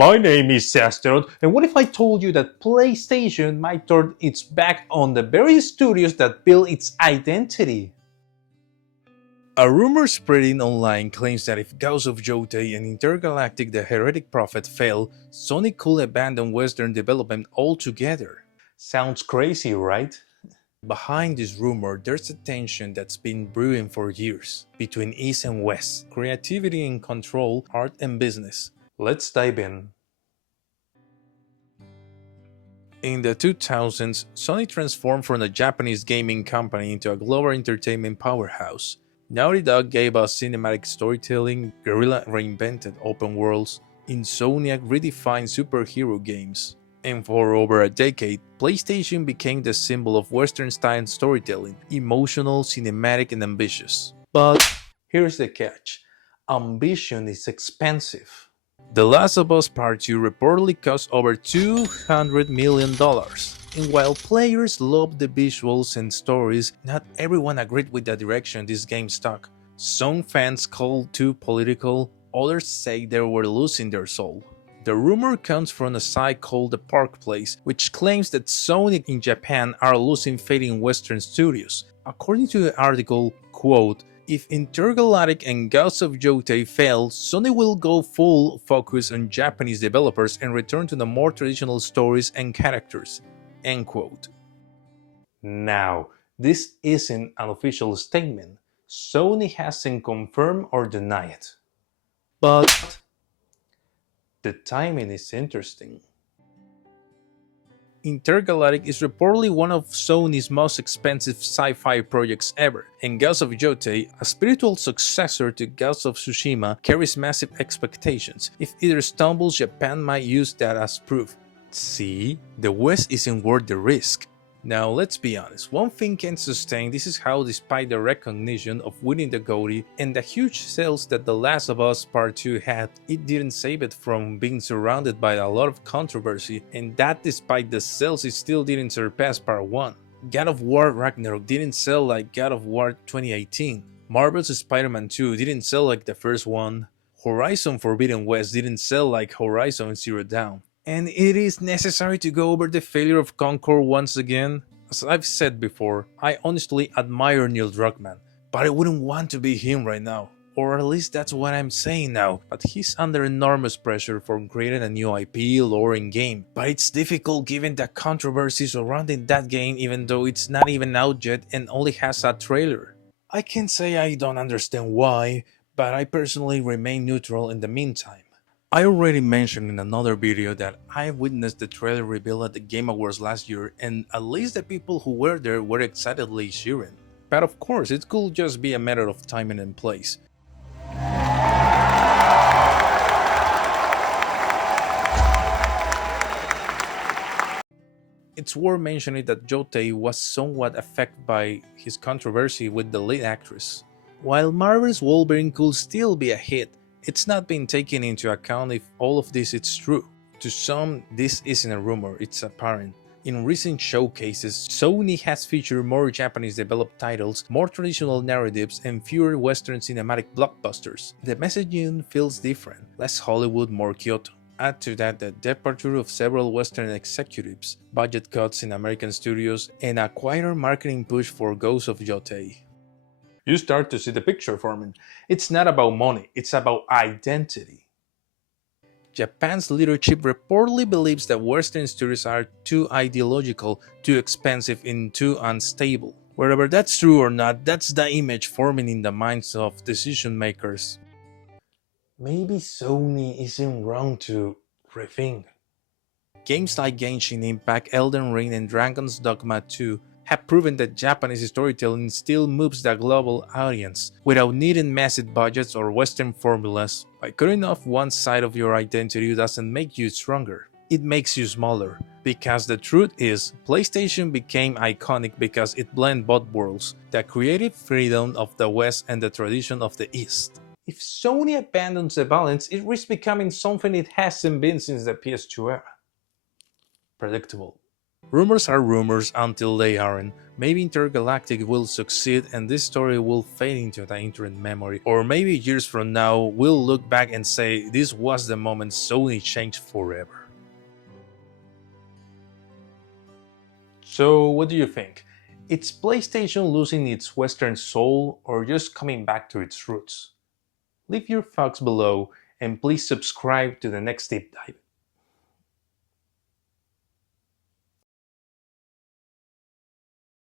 My name is Asteroid, and what if I told you that PlayStation might turn its back on the very studios that built its identity? A rumor spreading online claims that if Ghosts of Jotei and Intergalactic the Heretic Prophet fail, Sony could abandon Western development altogether. Sounds crazy, right? Behind this rumor, there's a tension that's been brewing for years between East and West, creativity and control, art and business. Let's dive in. In the 2000s, Sony transformed from a Japanese gaming company into a global entertainment powerhouse. Naughty Dog gave us cinematic storytelling, Guerrilla reinvented open worlds, Insomniac redefined superhero games. And for over a decade, PlayStation became the symbol of Western-style storytelling, emotional, cinematic, and ambitious. But here's the catch: ambition is expensive. The Last of Us Part 2 reportedly cost over $200 million. And while players loved the visuals and stories, not everyone agreed with the direction this game took. Some fans called too political, others say they were losing their soul. The rumor comes from a site called The Park Place, which claims that Sony in Japan are losing faith in Western studios. According to the article, quote, "If Intergalactic and Ghosts of Jotei fail, Sony will go full focus on Japanese developers and return to the more traditional stories and characters." End quote. Now, this isn't an official statement. Sony hasn't confirmed or denied it. But the timing is interesting. Intergalactic is reportedly one of Sony's most expensive sci-fi projects ever, and Ghosts of Jotei, a spiritual successor to Ghosts of Tsushima, carries massive expectations. If either stumbles, Japan might use that as proof. See, the West isn't worth the risk. Now let's be honest, one thing can sustain this is how, despite the recognition of winning the GOTY and the huge sales that The Last of Us Part 2 had, it didn't save it from being surrounded by a lot of controversy, and that despite the sales it still didn't surpass Part 1. God of War Ragnarok didn't sell like God of War 2018, Marvel's Spider-Man 2 didn't sell like the first one, Horizon Forbidden West didn't sell like Horizon Zero Dawn. And it is necessary to go over the failure of Concord once again. As I've said before, I honestly admire Neil Druckmann, but I wouldn't want to be him right now. Or at least that's what I'm saying now, but he's under enormous pressure for creating a new IP, lore and game. But it's difficult given the controversy surrounding that game even though it's not even out yet and only has a trailer. I can't say I don't understand why, but I personally remain neutral in the meantime. I already mentioned in another video that I witnessed the trailer reveal at the Game Awards last year, and at least the people who were there were excitedly cheering. But of course, it could just be a matter of timing and place. It's worth mentioning that Jotei was somewhat affected by his controversy with the lead actress. While Marvel's Wolverine could still be a hit, it's not been taken into account if all of this is true. To some, this isn't a rumor, it's apparent. In recent showcases, Sony has featured more Japanese-developed titles, more traditional narratives, and fewer Western cinematic blockbusters. The messaging feels different, less Hollywood, more Kyoto. Add to that the departure of several Western executives, budget cuts in American studios, and a quieter marketing push for Ghosts of Jotei. You start to see the picture forming. It's not about money, it's about identity. Japan's leadership reportedly believes that Western studios are too ideological, too expensive, and too unstable. Whether that's true or not, that's the image forming in the minds of decision makers. Maybe Sony isn't wrong to rethink. Games like Genshin Impact, Elden Ring, and Dragon's Dogma 2 have proven that Japanese storytelling still moves the global audience without needing massive budgets or Western formulas. By cutting off one side of your identity doesn't make you stronger, it makes you smaller. Because the truth is, PlayStation became iconic because it blended both worlds, the creative freedom of the West and the tradition of the East. If Sony abandons the balance, it risks becoming something it hasn't been since the PS2 era. Predictable. Rumors are rumors until they aren't. Maybe Intergalactic will succeed and this story will fade into the internet memory, or maybe years from now we'll look back and say this was the moment Sony changed forever. So, what do you think? It's PlayStation losing its Western soul or just coming back to its roots? Leave your thoughts below and please subscribe to the next deep dive.